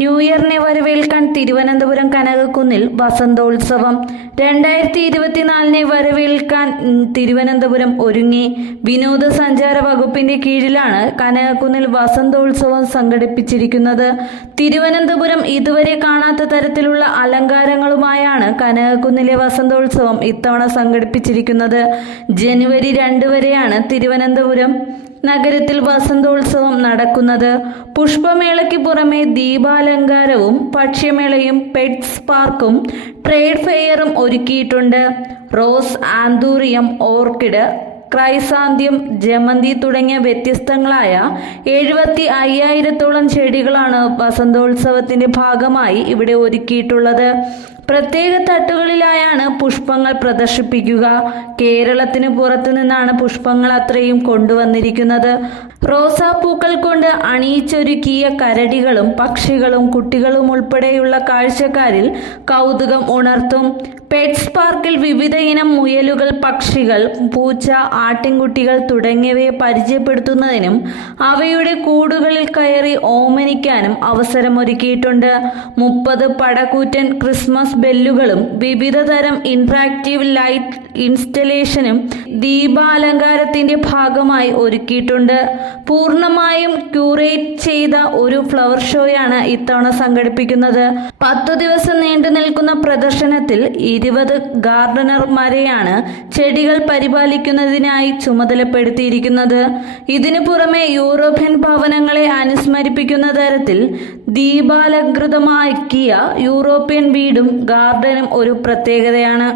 New ഇയറിനെ വരവേൽക്കാൻ തിരുവനന്തപുരം കനകക്കുന്നിൽ വസന്തോത്സവം. 2024 വരവേൽക്കാൻ തിരുവനന്തപുരം ഒരുങ്ങി. വിനോദസഞ്ചാര വകുപ്പിന്റെ കീഴിലാണ് കനകക്കുന്നിൽ വസന്തോത്സവം സംഘടിപ്പിച്ചിരിക്കുന്നത്. തിരുവനന്തപുരം ഇതുവരെ കാണാത്ത തരത്തിലുള്ള അലങ്കാരങ്ങളുമായാണ് കനകക്കുന്നിലെ വസന്തോത്സവം ഇത്തവണ സംഘടിപ്പിച്ചിരിക്കുന്നത്. ജനുവരി 2 വരെയാണ് തിരുവനന്തപുരം നഗരത്തിൽ വസന്തോത്സവം നടക്കുന്നത്. പുഷ്പമേളയ്ക്ക് പുറമെ ദീപാലങ്കാരവും ഭക്ഷ്യമേളയും പെറ്റ്സ് പാർക്കും ട്രേഡ് ഫെയറും ഒരുക്കിയിട്ടുണ്ട്. റോസ്, ആന്തൂറിയം, ഓർക്കിഡ്, ക്രൈസാന്ത്യം, ജമന്തി തുടങ്ങിയ വ്യത്യസ്തങ്ങളായ 75,000-ഓളം ചെടികളാണ് വസന്തോത്സവത്തിന്റെ ഭാഗമായി ഇവിടെ ഒരുക്കിയിട്ടുള്ളത്. പ്രത്യേക തട്ടുകളിലായാണ് പുഷ്പങ്ങൾ പ്രദർശിപ്പിക്കുക. കേരളത്തിന് പുറത്തു നിന്നാണ് പുഷ്പങ്ങൾ അത്രയും കൊണ്ടുവന്നിരിക്കുന്നത്. റോസാപ്പൂക്കൾ കൊണ്ട് അണിയിച്ചൊരുക്കിയ കരടികളും പക്ഷികളും കുട്ടികളും ഉൾപ്പെടെയുള്ള കാഴ്ചക്കാരിൽ കൗതുകം ഉണർത്തും. പെറ്റ്സ് പാർക്കിൽ വിവിധ ഇനം മുയലുകൾ, പക്ഷികൾ, പൂച്ച, ആട്ടിൻകുട്ടികൾ തുടങ്ങിയവയെ പരിചയപ്പെടുത്തുന്നതിനും അവയുടെ കൂടുകളിൽ കയറി ഓമനിക്കാനും അവസരമൊരുക്കിയിട്ടുണ്ട്. 30 പടകൂറ്റൻ ക്രിസ്മസ് ബെല്ലുകളും വിവിധ തരം ഇന്ററാക്റ്റീവ് ലൈറ്റ് ഇൻസ്റ്റലേഷനും ദീപാലങ്കാരത്തിന്റെ ഭാഗമായി ഒരുക്കിയിട്ടുണ്ട്. പൂർണ്ണമായും ക്യൂറേറ്റ് ചെയ്ത ഒരു ഫ്ലവർ ഷോയാണ് ഇത്തവണ സംഘടിപ്പിക്കുന്നത്. 10 ദിവസം നീണ്ടു നിൽക്കുന്ന പ്രദർശനത്തിൽ 20 ഗാർഡനർമാരെയാണ് ചെടികൾ പരിപാലിക്കുന്നതിനായി ചുമതലപ്പെടുത്തിയിരിക്കുന്നത്. ഇതിനു പുറമെ യൂറോപ്യൻ ഭവനങ്ങളെ അനുസ്മരിപ്പിക്കുന്ന തരത്തിൽ ദീപാലങ്കൃതമാക്കിയ യൂറോപ്യൻ വീടും ഗാർഡനും ഒരു പ്രത്യേകതയാണ്.